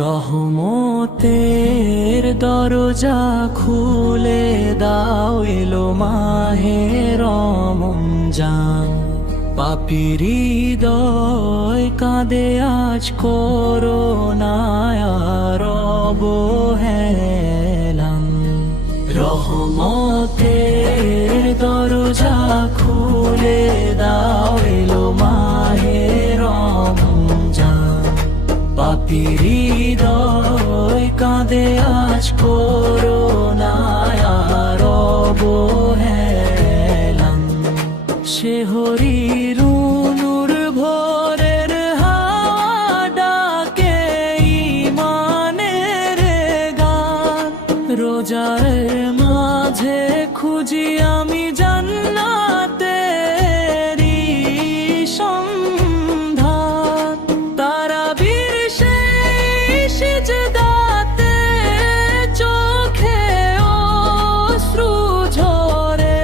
রহমতের দরজা খুলে দাও, এলো মাহে রমজান। পাপীর হৃদয় কাঁদে আজ করোনায় অবহেলান। রহমতের দরজা খুলে দাও, এলো মাহে রমজান। পাপীর হৃদয় কাঁদে আজ করোনায় অবহেলান। শেহরির নূর ভোরের হাওয়া ডাকে ঈমানের গান। রোজার মাঝে খুঁজি আমি জান্নাতেরই সন্ধান। তারাবির সেই সিজদাতে চোখে অশ্রু ঝরে।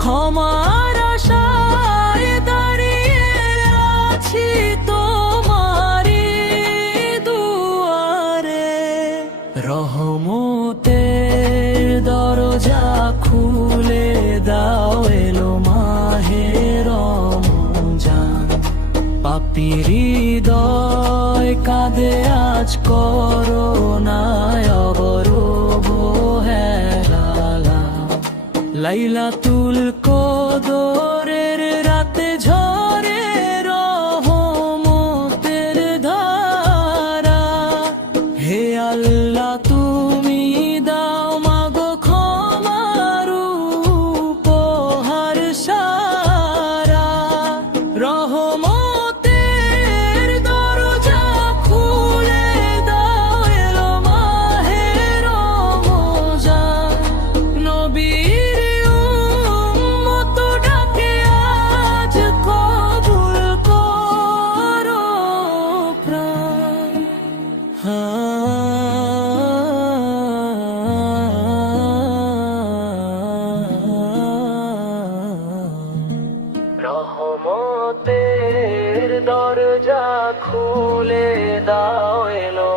ক্ষমার আশায় দাঁড়িয়ে আছি তোমারই দুয়ারে। রহমতের দরজা খুলে দাও, এলো মাহে রমজান। পাপীর হৃদয় কাঁদে আজ করোনায় অবহেলা। লাইলাতুল কদরের রাতে ঝরে রহমতের ধারা। হে আল্লাহ তুমি দাও মাগো ক্ষমার উপহার সারা। রহমতের দরজা খুলে দাও, এলো মাহে রমজান। নবীর উম্মত ডাকে আজ কবুল করো প্রাণ। রহমতের দরজা খুলে দাও, এলো